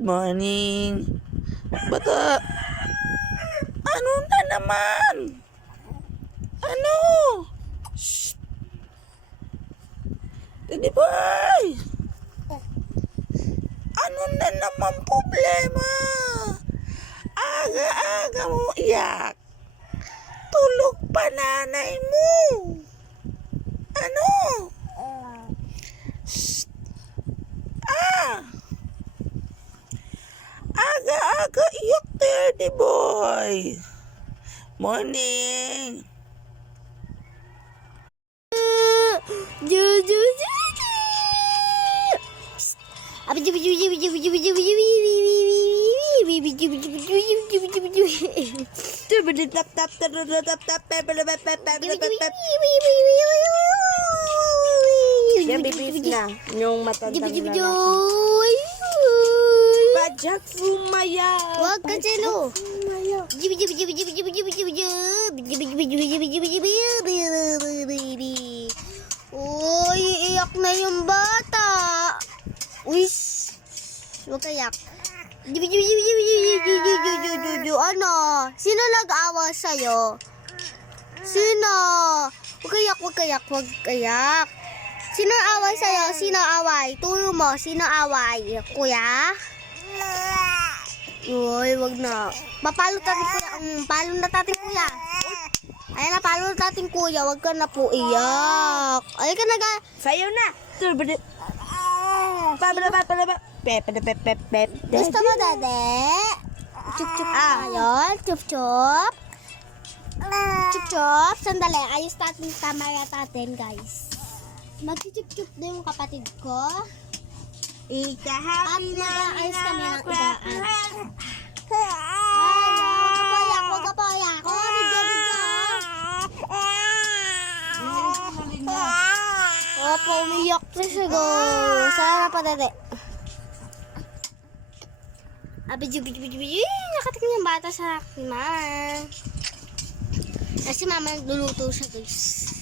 Good morning. Bata. Ano na naman? Ano? Shh. Teddy boy. Ano na naman problema? Aga-aga mo iyak. Tulog pa nanay mo. Ano? Shh. Aga-aga iyak, Teddy boy. Morning. Yan, bibis na. Yung matandang lalaki. Bajak sumaya. Wag ka dyan, Uy, iyak na yung bata. Uy, wag ka iyak. Ano? Sino nag-awa sa'yo? Sino? Wag ka iyak. Sino away sa'yo? Sino away? Tuyo mo, sino away? Kuya? Uy, wag na. Papalo natin kuya. Palo na natin kuya. Ayan na, palo na natin kuya. Wag ka na po iyak. Ay ka na ga. Sayo na. Gusto mo, dade? Chup-chup ayun. Chup-chup. Chup-chup. Sandali. Ayos natin kamera natin, guys. Mag-chup-chup na yung kapatid ko. Ika-happy na ayos kami ng igaan. Wag ka po iyak. Opo, umiyak na siya, go. Sana pa, dade. Nakatingin yung bata sa akin, ma. Kasi mama nagluluto siya, guys.